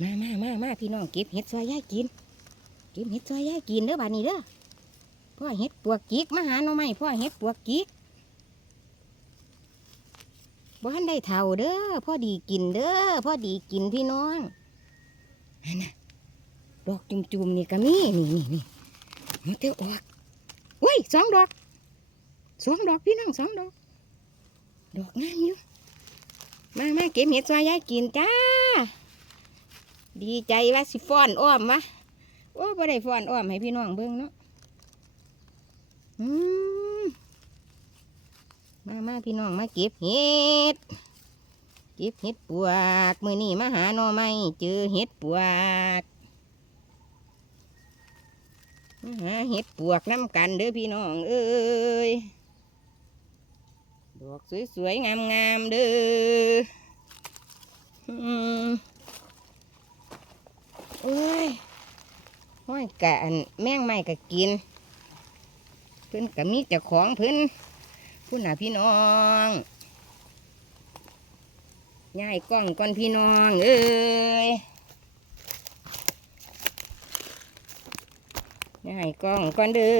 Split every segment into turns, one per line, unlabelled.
มามามามาพี่น้องเก็บเห็ดซอยยายกิน เก็บเห็ดซอยยายกินเด้อบานี้เด้อพ่อเห็ดปวกกิกมาหาหน่อไม้พ่อเห็ดปวกกิกบ้านได้เท่าเด้อพ่อดีกินเด้อพ่อดีกินพี่น้องนั่นน่ะดอกจุ่มๆนี่ก็มีนี่นี่นี่มันเที่ยออกเว้ยสองดอกสองดอกพี่น้องสองดอก ดอกงามอยู่มามาเก็บเห็ดซอยยายกินจ้า ดีใจว่าสิฟ้อนอ้อมวะโอ้บ่ได้ฟ้อนอ้อมให้พี่น้องเบิ่งเนาะอืมมามาพี่น้องมาเก็บเห็ด เก็บเห็ดปวกมือนี้มาหาหน่อไม้เจอเห็ดปวกมาหาเห็ดปวกน้ำกันเด้อพี่น้องเอ้ยดอกสวยๆงามๆเด้อ อืมโอ้ยห้อยกะอันแมงไม่กะกิน เพิ่นกะมีเจ้าของเพิ่นพุ่นน่ะพี่น้องย้ายกล้องก่อนพี่น้อง เอ้ยย้ายกล้องก่อนเด้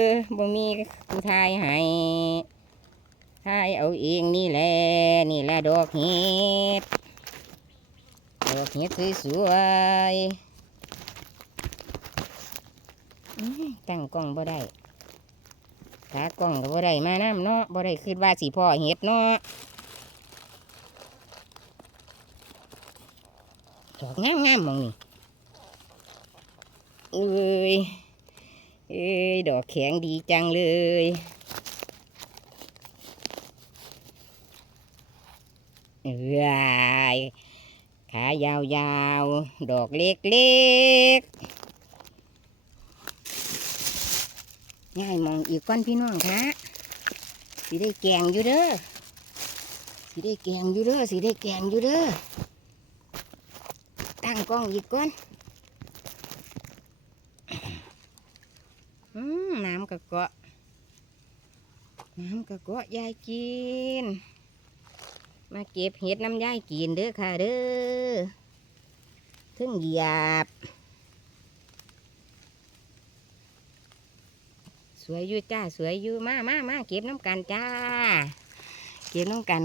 อบ่มีผู้ทายให้ทายเอาเองนี่แหละนี่แหละดอกเห็ดดอกเห็ดสวยๆ ตั้งกล้องบ่ได้ขากล้องก็บ่ได้มาน้ำเนาะบ่ได้คิดว่าสิพ่อเห็ดเนาะดอกงามงามมองนี่เอ้ยเอ้ยดอกแข็งดีจังเลยเอ้ยขายาวๆ ดอกเล็กๆ ง่ายมองอีกก้อนพี่น้องคะสิได้แกงอยู่เด้อสิได้แกงอยู่เด้อสิได้แกงอยู่เด้อตั้งกล้องอีกก้อนน้ำกระเกาะน้ำกระเกาะยายกิน มาเก็บเห็ดน้ำยายกินเด้อค่ะเด้อถึงหยียบ สวยอยู่จ้า สวยอยู่มามามาเก็บน้ำกันจ้า เก็บน้ำกัน